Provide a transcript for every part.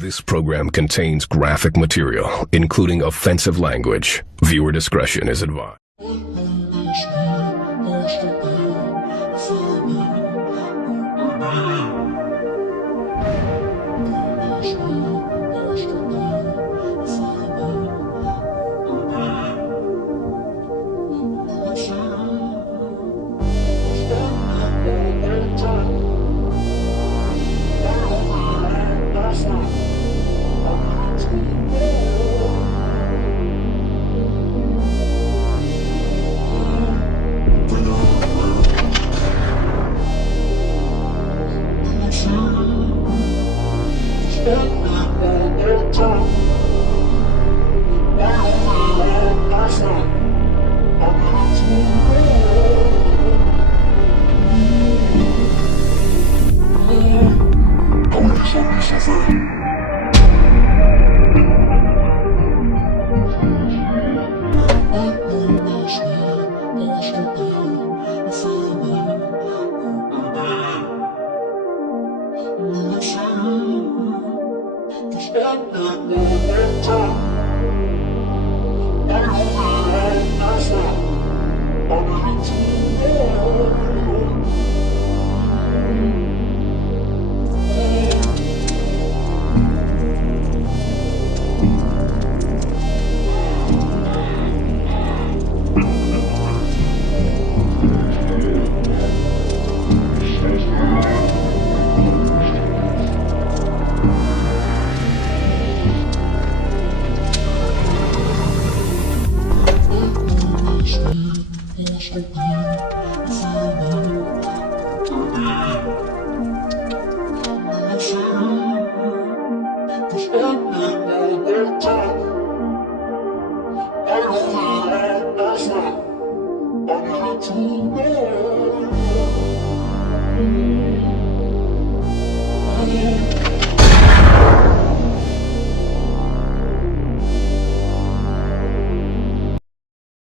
This program contains graphic material, including offensive language. Viewer discretion is advised.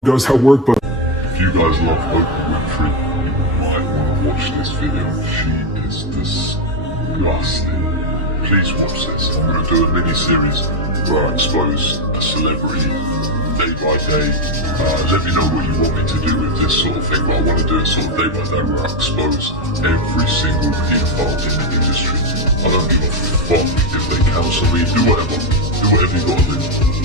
Does her work, but if you guys love Oprah Winfrey, you might want to watch this video. She is disgusting. Please watch this. I'm going to do a mini-series where I expose a celebrity day by day. Let me know what you want me to do with this sort of thing, but I want to do it sort of day by day where I expose every single pedophile in the industry. I don't give a fuck if they counsel me, do whatever you got to do.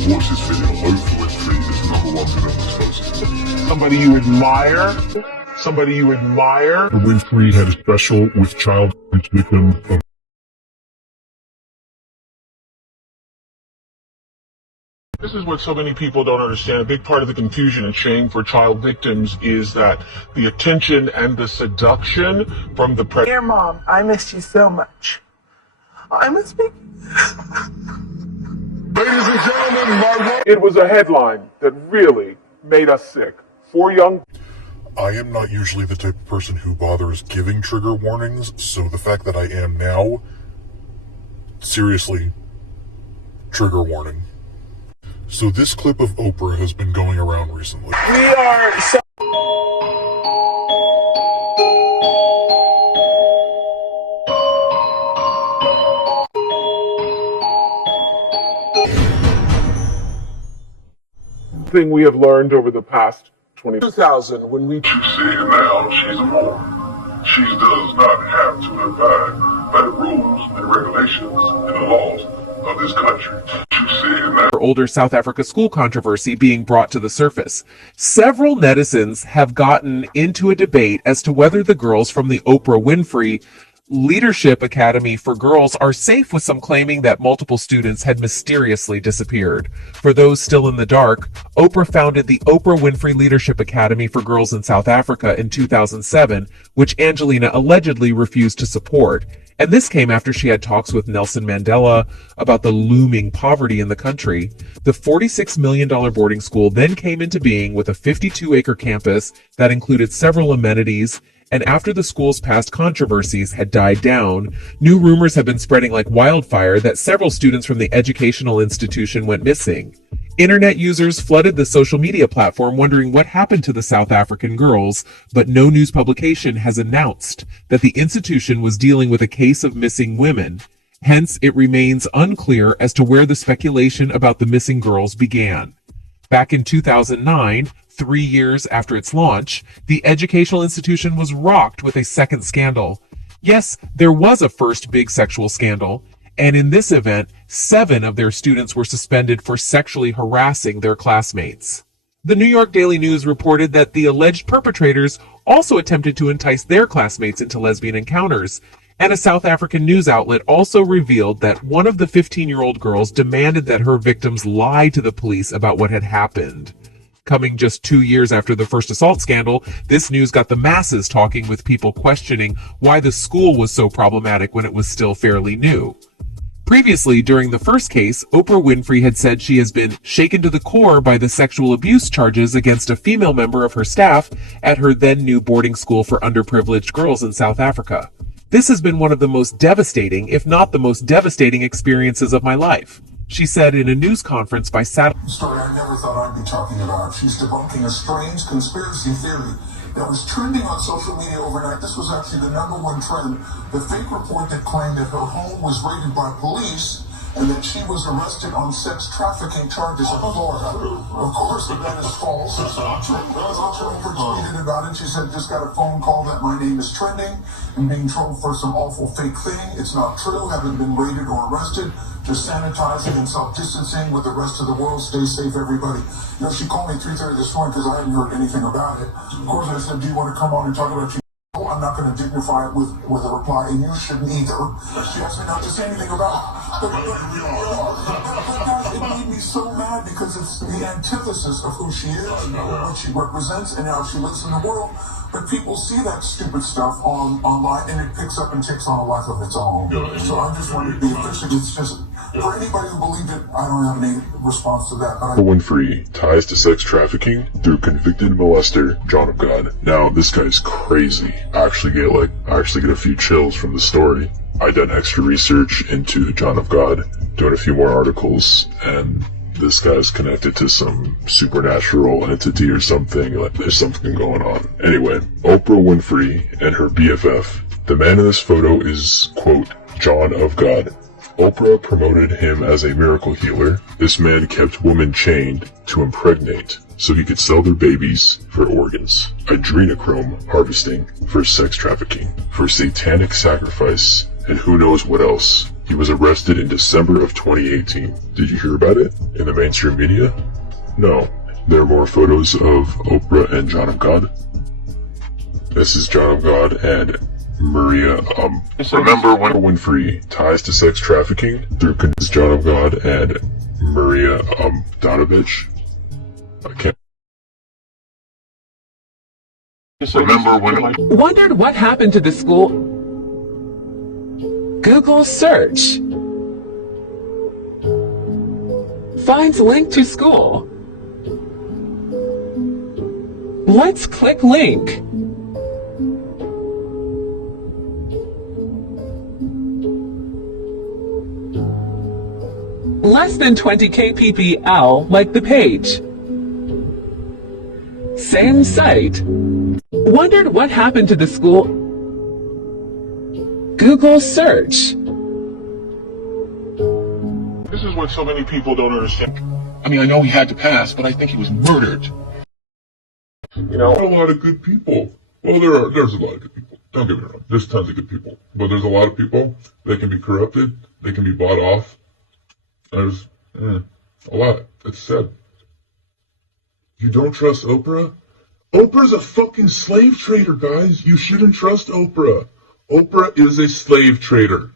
Watch this video. Oprah Winfrey is #1 video exposing. somebody you admire, Winfrey had a special with child abuse victims of. This is what so many people don't understand. A big part of the confusion and shame for child victims is that the attention and the seduction from the Dear Mom, I missed you so much. I miss you. Ladies and gentlemen, it was a headline that really made us sick. 4 young. I am not usually the type of person who bothers giving trigger warnings, so the fact that I am now, seriously, trigger warning. So this clip of Oprah has been going around recently. We are so. Thing we have learned over the past 20,000 when we You see now, she's a whore. She does not have to abide by the rules and regulations and the laws of this country. You see now. Older South Africa school controversy being brought to the surface. Several netizens have gotten into a debate as to whether the girls from the Oprah Winfrey Leadership Academy for Girls are safe, with some claiming that multiple students had mysteriously disappeared. For those still in the dark, Oprah founded the Oprah Winfrey Leadership Academy for Girls in South Africa in 2007, which Angelina allegedly refused to support. And this came after she had talks with Nelson Mandela about the looming poverty in the country. The $46 million boarding school then came into being with a 52-acre campus that included several amenities. And after the school's past controversies had died down, new rumors have been spreading like wildfire that several students from the educational institution went missing. Internet users flooded the social media platform wondering what happened to the South African girls, but no news publication has announced that the institution was dealing with a case of missing women. Hence, it remains unclear as to where the speculation about the missing girls began. Back in 2009, 3 years after its launch, the educational institution was rocked with a second scandal. Yes, there was a first big sexual scandal, and in this event, 7 of their students were suspended for sexually harassing their classmates. The New York Daily News reported that the alleged perpetrators also attempted to entice their classmates into lesbian encounters, and a South African news outlet also revealed that one of the 15-year-old girls demanded that her victims lie to the police about what had happened. Coming just 2 years after the first assault scandal, this news got the masses talking, with people questioning why the school was so problematic when it was still fairly new. Previously, during the first case, Oprah Winfrey had said she has been shaken to the core by the sexual abuse charges against a female member of her staff at her then new boarding school for underprivileged girls in South Africa. This has been one of the most devastating, if not the most devastating experiences of my life, she said in a news conference by satellite. Story I never thought I'd be talking about. She's debunking a strange conspiracy theory that was trending on social media overnight. This was actually the #1 trend. The fake report that claimed that her home was raided by police and that she was arrested on sex trafficking charges in Florida. Of course, that is false. Oprah tweeted about it. She said, just got a phone call that my name is trending and being trolled for some awful fake thing. It's not true. Haven't been raided or arrested. Just sanitizing and self-distancing with the rest of the world. Stay safe, everybody. You know, she called me 3:30 this morning because I hadn't heard anything about it. Of course, I said, do you want to come on and talk about you? I'm not going to dignify it with a reply, and you shouldn't either. She asked me not to say anything about it. But guys, it made me so mad because it's the antithesis of who she is, what she represents, and how she lives in the world. But people see that stupid stuff online, and it picks up and takes on a life of its own. So I just wanted to be efficient. It's just, for anybody who believed it, I don't have any response to that. Oprah Winfrey ties to sex trafficking through convicted molester John of God. Now, this guy's crazy. I actually get a few chills from the story. I done extra research into John of God, doing a few more articles, and this guy's connected to some supernatural entity or something. Like, there's something going on. Anyway, Oprah Winfrey and her BFF. The man in this photo is, quote, John of God. Oprah promoted him as a miracle healer. This man kept women chained to impregnate so he could sell their babies for organs. Adrenochrome harvesting for sex trafficking, for satanic sacrifice, and who knows what else. He was arrested in December of 2018. Did you hear about it in the mainstream media? No. There are more photos of Oprah and John of God. This is John of God and Maria, remember when Winfrey ties to sex trafficking through John of God and Maria, Donovich? I can't. Remember when... Wondered what happened to the school? Google search. Finds link to school. Let's click link. Less than 20 kppl, like the page. Same site. Wondered what happened to the school? Google search. This is what so many people don't understand. I mean, I know he had to pass, but I think he was murdered. You know, a lot of good people. Well, there's a lot of good people. Don't get me wrong. There's tons of good people. But there's a lot of people that can be corrupted. They can be bought off. There's a lot. It's sad. You don't trust Oprah? Oprah's a fucking slave trader, guys. You shouldn't trust Oprah. Oprah is a slave trader.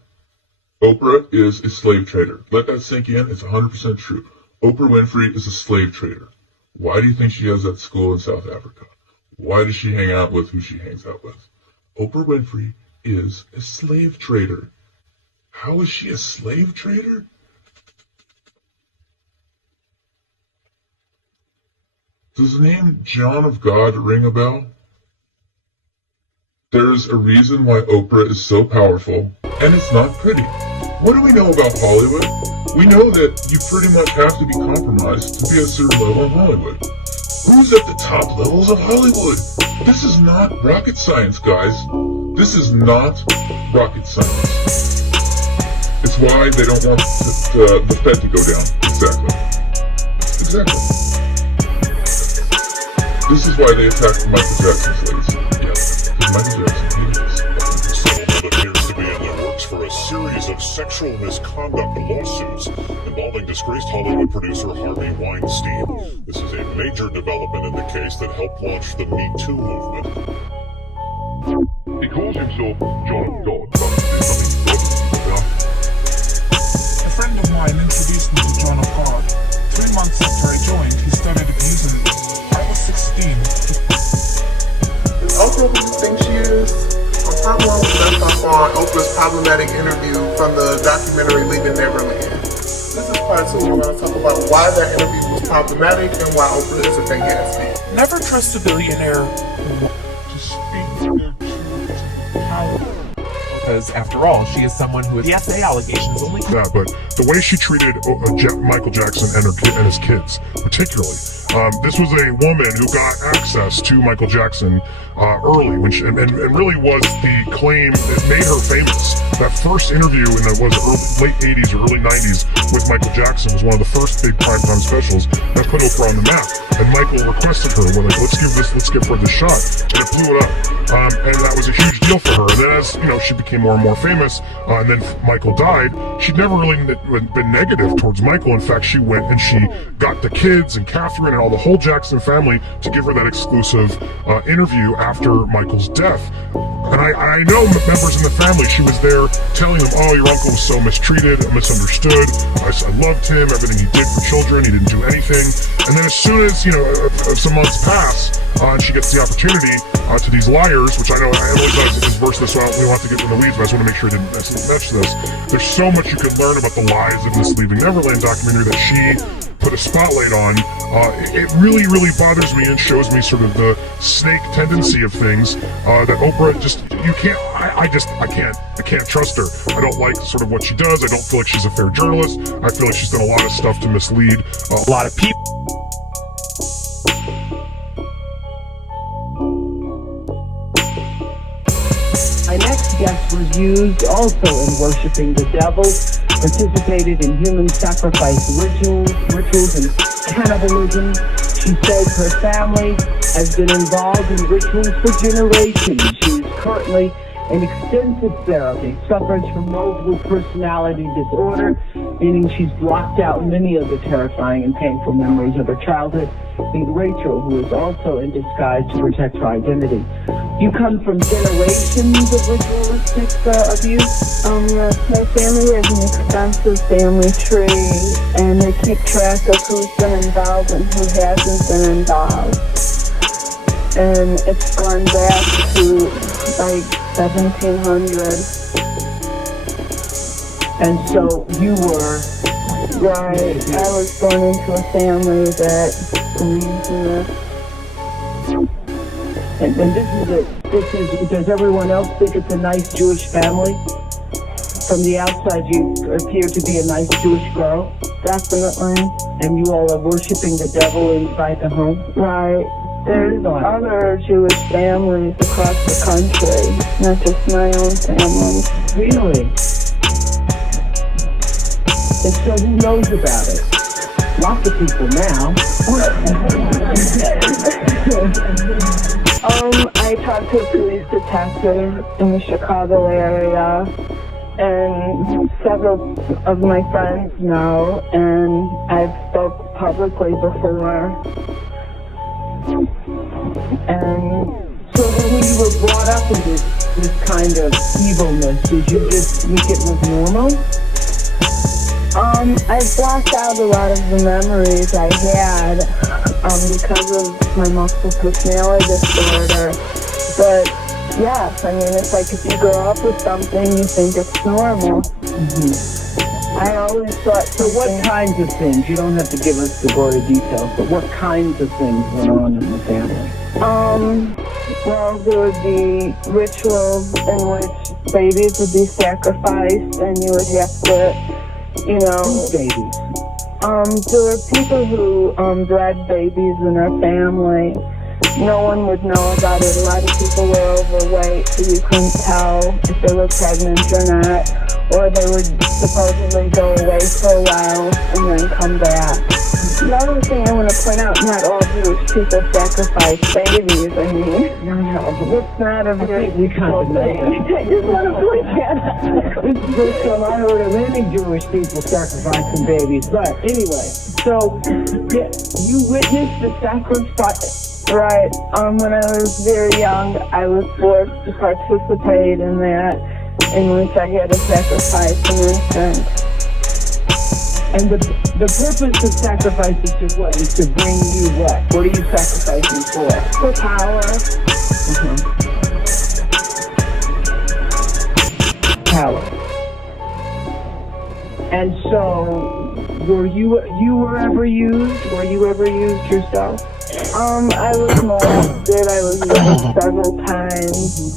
Oprah is a slave trader. Let that sink in. It's 100% true. Oprah Winfrey is a slave trader. Why do you think she has that school in South Africa? Why does she hang out with who she hangs out with? Oprah Winfrey is a slave trader. How is she a slave trader? Does the name John of God ring a bell? There's a reason why Oprah is so powerful, and it's not pretty. What do we know about Hollywood? We know that you pretty much have to be compromised to be at a certain level in Hollywood. Who's at the top levels of Hollywood? This is not rocket science, guys. This is not rocket science. It's is why they don't want the Fed to go down. Exactly. This is why they attacked Michael Jackson's legacy. Yeah, because Michael Jackson is. Settlement appears to be in the works for a series of sexual misconduct lawsuits involving disgraced Hollywood producer Harvey Weinstein. This is a major development in the case that helped launch the Me Too movement. He calls himself John of God, but there's nothing godly about him. A friend of mine introduced me to John of God. 3 months after I joined, he started abusing me. I was 16. Is Oprah who you think she is? On part one, we left off on Oprah's problematic interview from the documentary Leaving Neverland. This is part two. We're going to talk about why that interview was problematic and why Oprah is a fake ass bitch. Never trust a billionaire to speak to their true power. Because after all, she is someone who has the allegations only. That, but the way she treated Michael Jackson and his kids, particularly. This was a woman who got access to Michael Jackson early, when and really was the claim that made her famous. That first interview in the late 80s or early 90s with Michael Jackson was one of the first big primetime specials that put Oprah on the map. And Michael requested her, we're like, let's give her this shot, and it blew it up. And that was a huge deal for her. And then as she became more and more famous, and then Michael died, she'd never really been negative towards Michael. In fact, she went and she got the kids and Catherine and all the whole Jackson family to give her that exclusive interview after Michael's death. And I know members in the family, she was there telling them, oh, your uncle was so mistreated, misunderstood, I loved him, everything he did for children, he didn't do anything. And then as soon as, some months pass, and she gets the opportunity to these liars, which I know Emily does verse this, so we don't have to get in the weeds, but I just want to make sure I didn't mention this. There's so much you can learn about the lies of this Leaving Neverland documentary that she put a spotlight on. It really, really bothers me and shows me sort of the snake tendency of things that Oprah I can't trust her. I don't like sort of what she does. I don't feel like she's a fair journalist. I feel like she's done a lot of stuff to mislead a lot of people. My next guest was used also in worshiping the devil, participated in human sacrifice rituals and cannibalism. She says her family has been involved in rituals for generations. She is currently in extensive therapy, suffers from multiple personality disorder, meaning she's blocked out many of the terrifying and painful memories of her childhood. Meet Rachel, who is also in disguise to protect her identity. You come from generations of ritualistic abuse? Yes, my family has an extensive family tree, and they keep track of who's been involved and who hasn't been involved. And it's gone back to like 1700. And so you were... Right, I was born into a family that believes in this. And does everyone else think it's a nice Jewish family? From the outside, you appear to be a nice Jewish girl. Definitely. And you all are worshiping the devil inside the home? Right. There's other Jewish families across the country, not just my own family. Really? And so who knows about it? Lots of people now. I talked to a police detective in the Chicago area, and several of my friends know, and I've spoke publicly before. And so when you were brought up in this kind of evilness, did you just think it was normal? I've blocked out a lot of the memories I had because of my multiple personality disorder. But yes, I mean, it's like if you grow up with something, you think it's normal. Mm-hmm. I always thought. So what kinds of things? You don't have to give us the gory details, but what kinds of things went on in the family? Well, there would be rituals in which babies would be sacrificed, and you would have to. Babies. There were people who bred babies in our family. No one would know about it. A lot of people were overweight, so you couldn't tell if they were pregnant or not. Or they would supposedly go away for a while and then come back. The other thing I want to point out, not all Jewish people sacrifice babies. I mean, it's not a very common thing. I just want to point that out. This is the first time I heard of any Jewish people sacrificing babies. But anyway, so yeah, you witnessed the sacrifice. Right. When I was very young, I was forced to participate in that, in which I had to sacrifice an infant. And the purpose of sacrifice is to what? Is to bring you what? What are you sacrificing for? For power. Power. And so, were you ever used? Were you ever used yourself? I was molested. I was raped several times.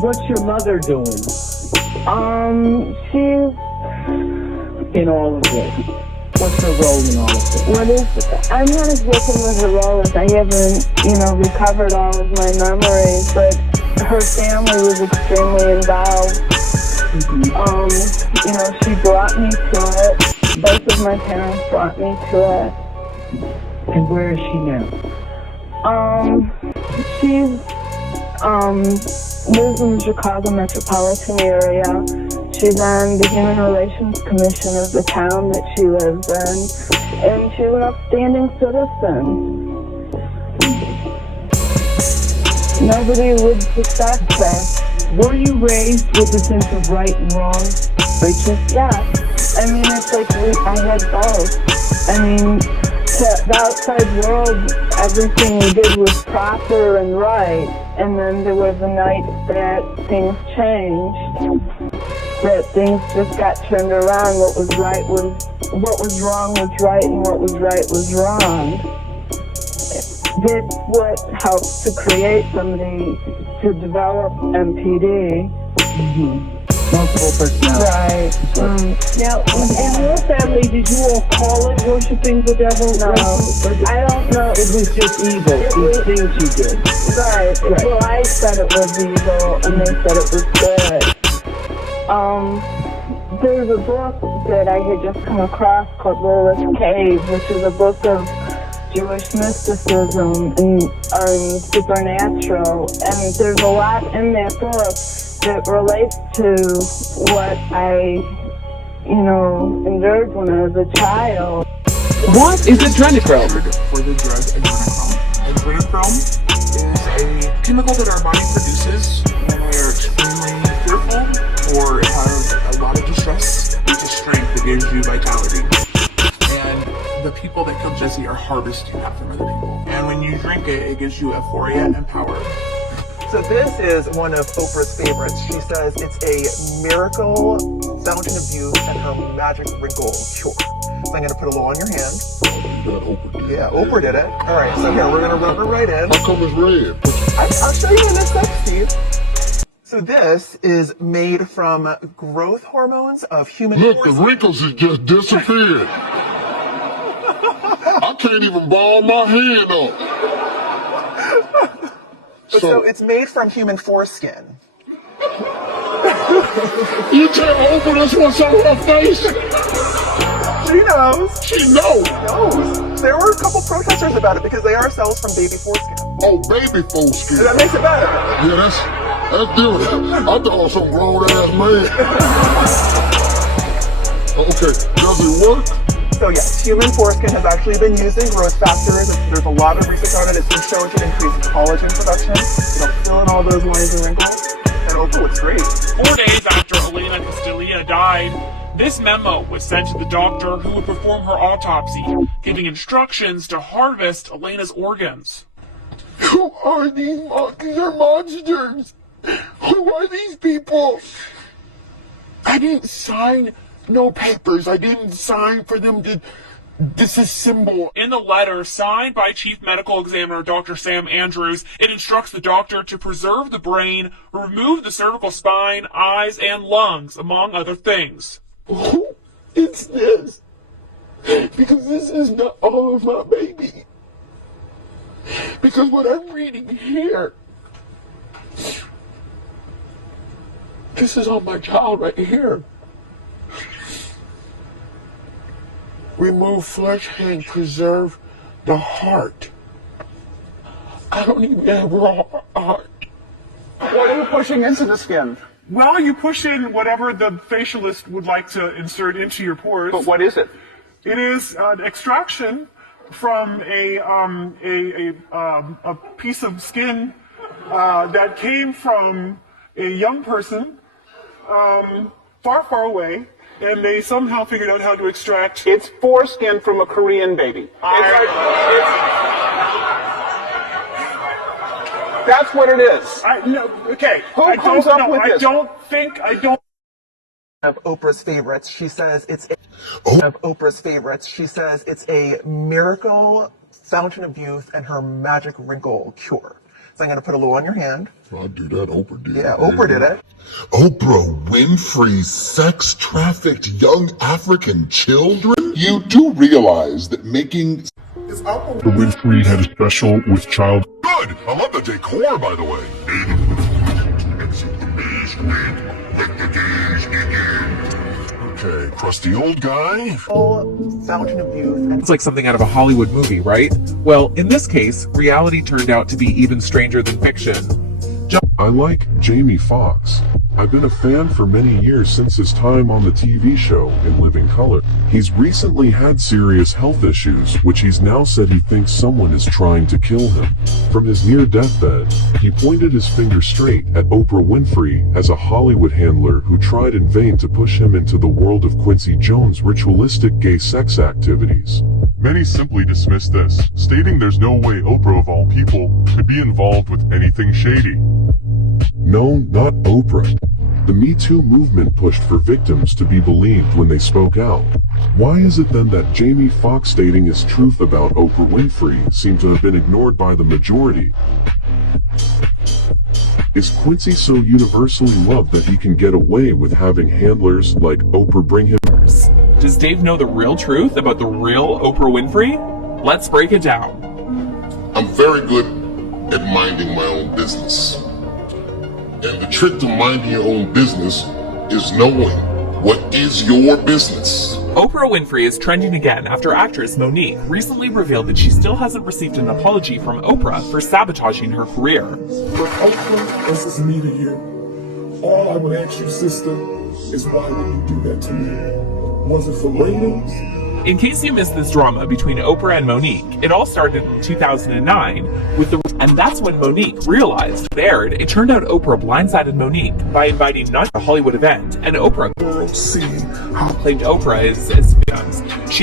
What's your mother doing? She's in all of this. What's her role in all of this? I'm not as vocal with her role as I haven't, recovered all of my memories, but her family was extremely involved. She brought me to it. Both of my parents brought me to it. And where is she now? She's lives in the Chicago metropolitan area. She's on the Human Relations Commission of the town that she lives in, and she's an upstanding citizen. Nobody would suspect her. Were you raised with a sense of right and wrong, Rachel? Yeah. I mean, it's like I had both. I mean, to the outside world, everything we did was proper and right, and then there was a night that things changed, that things just got turned around. What was wrong was right, and what was right was wrong. That's what helps to create somebody to develop MPD. Multiple personalities. Right. Now, in your family, did you all call it worshiping the devil? No, I don't know. It was just evil, these things you did. Right. Well, I said it was evil, and they said it was good. There's a book that I had just come across called Lilith's Cave, which is a book of Jewish mysticism and supernatural, and there's a lot in that book that relates to what I, endured when I was a child. What is adrenochrome? For the drug adrenochrome. Adrenochrome is a chemical that our body produces when we are extremely fearful or have a lot of distress. It's a strength that gives you vitality. And the people that kill Jesse are harvesting that from other people. And when you drink it, it gives you euphoria and power. So this is one of Oprah's favorites. She says it's a miracle fountain of youth and her magic wrinkle cure. So I'm going to put a little on your hand. Oprah did. Yeah, Oprah did it. All right, so here, we're going to rub it right in. How come it's red? I'll show you in a sec, Steve. So this is made from growth hormones of human... Look, the wrinkles have just disappeared. I can't even ball my hand up. So it's made from human foreskin. You tell Oprah this what's on her face? She knows. She knows. She knows. There were a couple protesters about it because they are cells from baby foreskin. Oh, baby foreskin. So that makes it better. Yeah, that's different. I thought it was some grown ass man. Okay, does it work? So yes, human foreskin has actually been used in growth factors. There's a lot of research on it. It's been shown to increase collagen production. It'll fill in all those lines and wrinkles. And Oprah looks great. 4 days after Elena Castilla died, this memo was sent to the doctor who would perform her autopsy, giving instructions to harvest Elena's organs. Who are these monsters? Who are these people? I didn't sign no papers. I didn't sign for them to disassemble. In the letter, signed by Chief Medical Examiner Dr. Sam Andrews, it instructs the doctor to preserve the brain, remove the cervical spine, eyes, and lungs, among other things. Who is this? Because this is not all of my baby. Because what I'm reading here This is on my child right here. Remove flesh and preserve the heart. I don't even have raw heart. What are you pushing into the skin? Well, you push in whatever the facialist would like to insert into your pores. But what is it? It is an extraction from a piece of skin that came from a young person far, far away, and they somehow figured out how to extract. It's foreskin from a Korean baby. That's what it is. Who comes up with this? I don't. Of Oprah's favorites, she says it's a miracle fountain of youth and her magic wrinkle cure. So I'm going to put a little on your hand. I'll do that. Oprah did it. Yeah, Oprah did it. Oprah Winfrey sex trafficked young African children? You do realize that making Oprah Winfrey had a special with child. Good! I love the decor, by the way. Okay, crusty old guy. Fountain of youth. It's like something out of a Hollywood movie, right? Well, in this case, reality turned out to be even stranger than fiction. I like Jamie Foxx. I've been a fan for many years since his time on the TV show In Living Color. He's recently had serious health issues, which he's now said he thinks someone is trying to kill him. From his near deathbed, he pointed his finger straight at Oprah Winfrey as a Hollywood handler who tried in vain to push him into the world of Quincy Jones' ritualistic gay sex activities. Many simply dismiss this, stating there's no way Oprah of all people could be involved with anything shady. No, not Oprah. The Me Too movement pushed for victims to be believed when they spoke out. Why is it then that Jamie Foxx stating his truth about Oprah Winfrey seemed to have been ignored by the majority? Is Quincy so universally loved that he can get away with having handlers like Oprah bring him? Does Dave know the real truth about the real Oprah Winfrey? Let's break it down. I'm very good at minding my own business. And the trick to minding your own business is knowing what is your business. Oprah Winfrey is trending again after actress Monique recently revealed that she still hasn't received an apology from Oprah for sabotaging her career. But Oprah, this is me to you. All I would ask you, sister, is why would you do that to me? Was it for ratings? In case you missed this drama between Oprah and Monique, it all started in 2009 and that's when Monique realized it aired. It turned out Oprah blindsided Monique by inviting not a Hollywood event, and Oprah See how claimed Oprah as victims. She